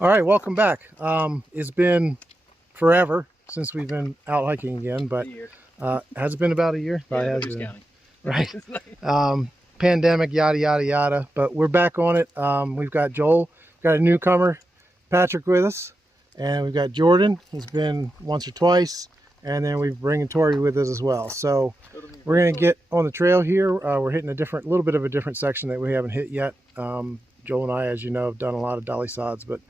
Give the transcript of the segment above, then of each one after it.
All right, welcome back. It's been forever since we've been out hiking again, but has it been about a year? Yeah, has who's been. counting? Right. Pandemic, yada yada yada. But we're back on it. We've got Joel, got a newcomer, Patrick with us, and we've got Jordan. He's been once or twice, and then we're bringing Tori with us as well. So we're gonna get on the trail here. We're hitting a little bit of a different section that we haven't hit yet. Joel and I, as you know, have done a lot of Dolly Sods, but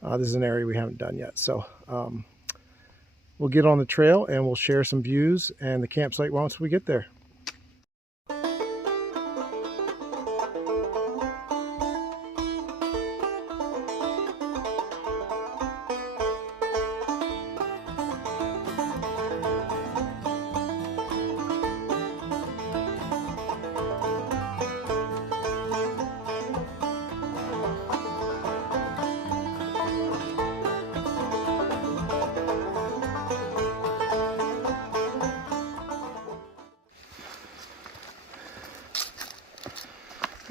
this is an area we haven't done yet. So we'll get on the trail and we'll share some views and the campsite once we get there.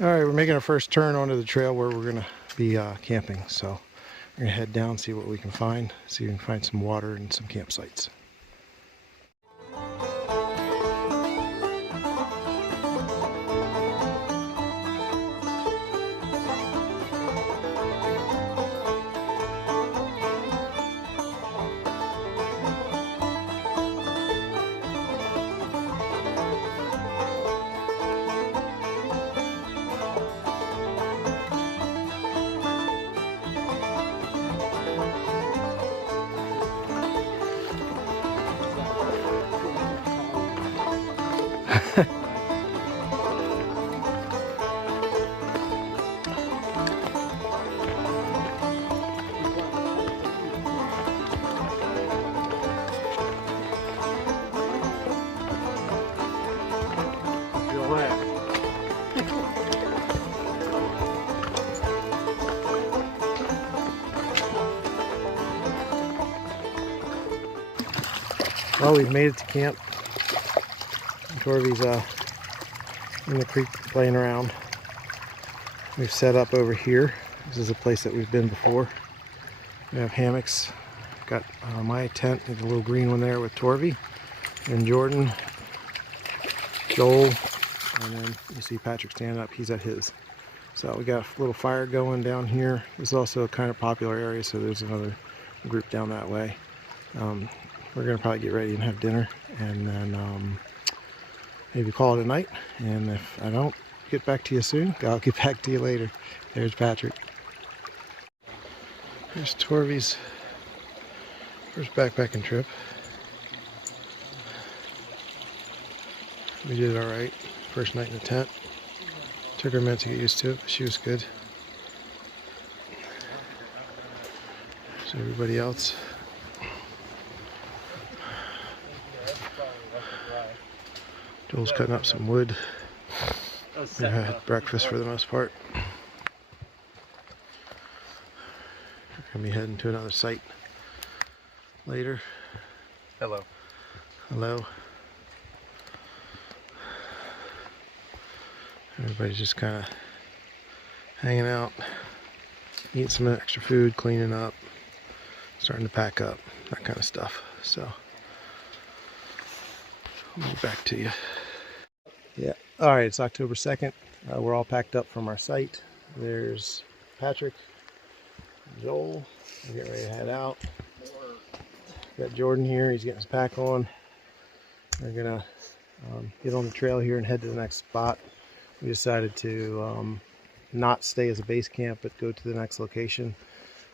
All right, we're making our first turn onto the trail where we're gonna be camping. So we're gonna head down, see what we can find, see if we can find some water and some campsites. Well, we've made it to camp. Torby's in the creek playing around. We've set up over here. This is a place that we've been before. We have hammocks. Got my tent, the little green one there with Torby and Jordan, Joel, and then you see Patrick standing up. He's at his. So we got a little fire going down here. This is also a kind of popular area, so there's another group down that way. We're gonna probably get ready and have dinner, and then maybe call it a night. And if I don't get back to you soon, I'll get back to you later. There's Patrick. Here's Torby's first backpacking trip. We did all right. First night in the tent. Took her a minute to get used to it, but she was good. So everybody else. Joel's cutting up some wood. We had breakfast for the most part. We're gonna be heading to another site later. Hello. Hello. Everybody's just kind of hanging out, eating some extra food, cleaning up, starting to pack up, that kind of stuff. So I'll get back to you. Yeah. All right. It's October 2nd. We're all packed up from our site. There's Patrick, Joel. We're getting ready to head out. Got Jordan here. He's getting his pack on. We're gonna get on the trail here and head to the next spot. We decided to not stay as a base camp, but go to the next location.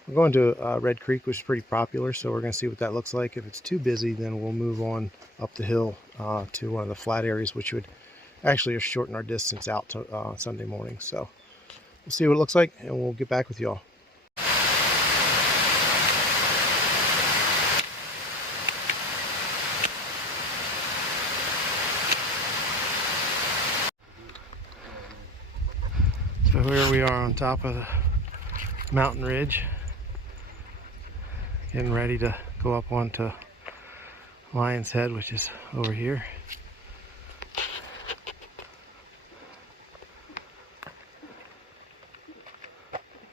We're going to Red Creek, which is pretty popular, so we're going to see what that looks like. If it's too busy, then we'll move on up the hill to one of the flat areas, which would actually shorten our distance out to Sunday morning. So we'll see what it looks like, and we'll get back with y'all. So here we are on top of the mountain ridge, getting ready to go up onto Lion's Head, which is over here.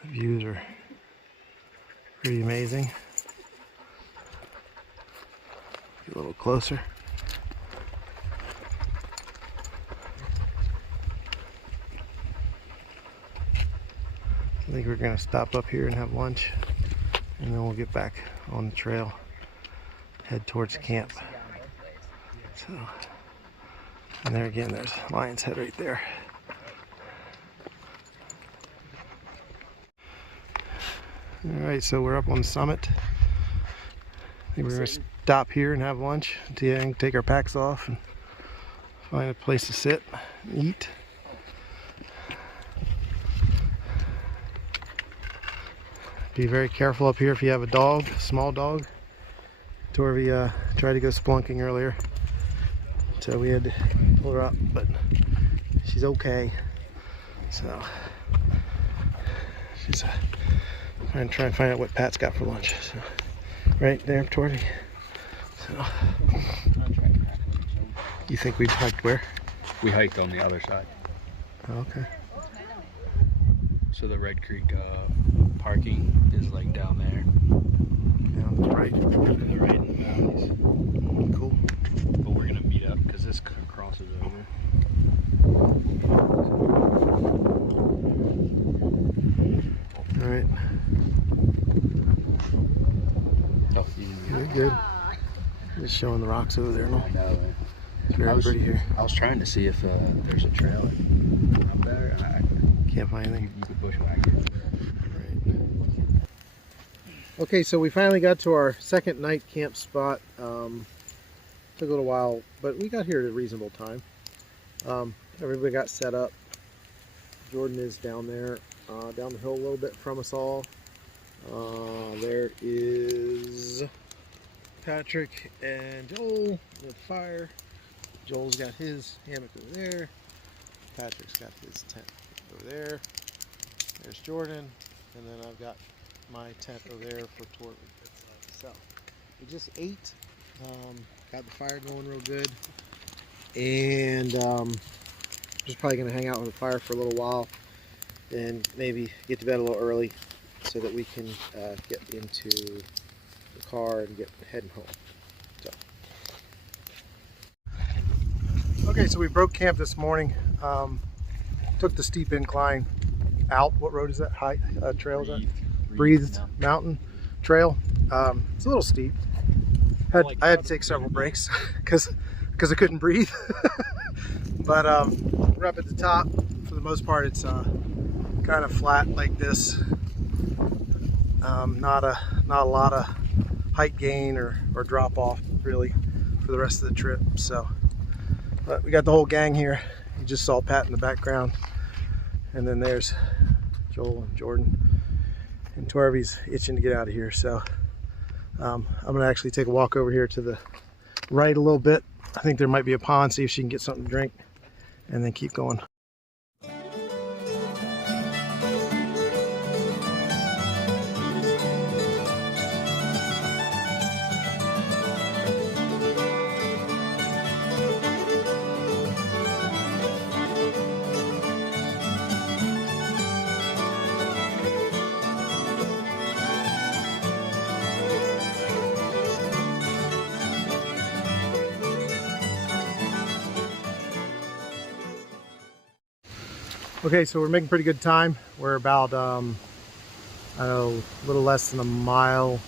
The views are Pretty amazing. Get a little closer. I think we're going to stop up here and have lunch, and then we'll get back on the trail, head towards camp. So, and there again, there's Lion's Head right there. Alright, so we're up on the summit. I think we're going to stop here and have lunch, take our packs off, and find a place to sit and eat. Be very careful up here if you have a dog, a small dog. Torvi tried to go splunking earlier, so we had to pull her up, but she's okay. So she's trying to find out what Pat's got for lunch. So, right there, Torvi. So, you think we'd hiked where? We hiked on the other side. Oh, okay. So the Red Creek parking is like down there. Down to the right. And the right in the valleys. Cool. But we're gonna meet up because this crosses over. All right. Oh, you're good. Just showing the rocks over there. No? I know. It's very pretty here. I was trying to see if there's a trail up there. Can't find anything. You could bushwhack it. Right. Okay, so we finally got to our second night camp spot. Took a little while, but we got here at a reasonable time. Everybody got set up. Jordan is down there, down the hill a little bit from us all. There is Patrick and Joel with fire. Joel's got his hammock over there. Patrick's got his tent over there. There's Jordan, and then I've got my tent over there for Torvald. So we just ate, got the fire going real good, and just probably going to hang out with the fire for a little while, and maybe get to bed a little early so that we can get into the car and get heading home. Okay, so we broke camp this morning. Took the steep incline out. What road is that? High trail is that? Breathed Mountain Trail. It's a little steep. I had to take several breaks because I couldn't breathe. But we're up at the top. For the most part, it's kind of flat like this. Not a lot of height gain or drop off really for the rest of the trip. So, but we got the whole gang here. You just saw Pat in the background, and then there's Joel and Jordan, and Torvy's itching to get out of here. So I'm gonna actually take a walk over here to the right a little bit. I think there might be a pond, see if she can get something to drink, and then keep going. Okay, so we're making pretty good time. We're about, I don't know, a little less than a mile,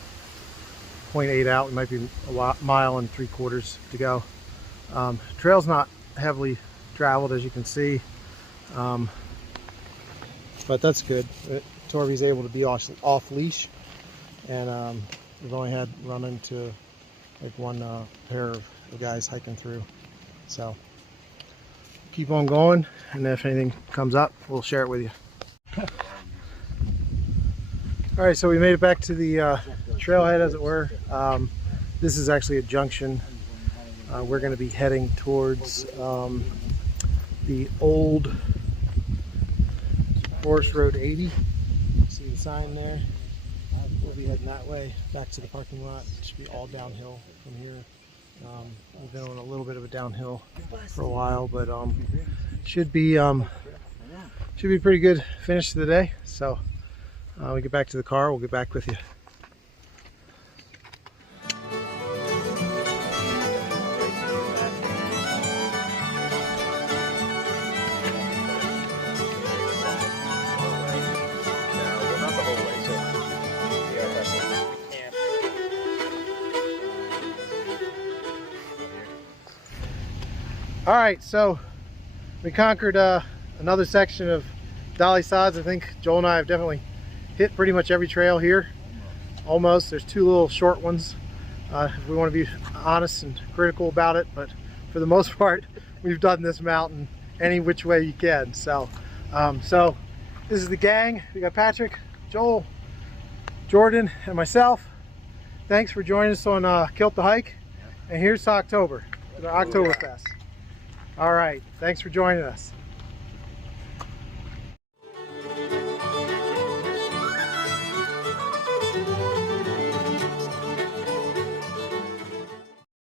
0.8 out. We might be a mile and 3/4 to go. Trail's not heavily traveled, as you can see, but that's good. Torvy's able to be off leash, and we've only had run into like one pair of guys hiking through. So keep on going, and if anything comes up, we'll share it with you. All right, so we made it back to the trailhead, as it were. This is actually a junction. We're going to be heading towards the old Forest Road 80. See the sign there? We'll be heading that way, back to the parking lot. It should be all downhill from here. We've been on a little bit of a downhill for a while, but should be pretty good finish to the day. So we get back to the car, we'll get back with you. All right, so we conquered another section of Dolly Sods. I think Joel and I have definitely hit pretty much every trail here. Almost. There's two little short ones if we want to be honest and critical about it, but for the most part we've done this mountain any which way you can. So so this is the gang. We got Patrick, Joel, Jordan, and myself. Thanks for joining us on Kilt the Hike, and here's to October, the Oktoberfest. All right, thanks for joining us.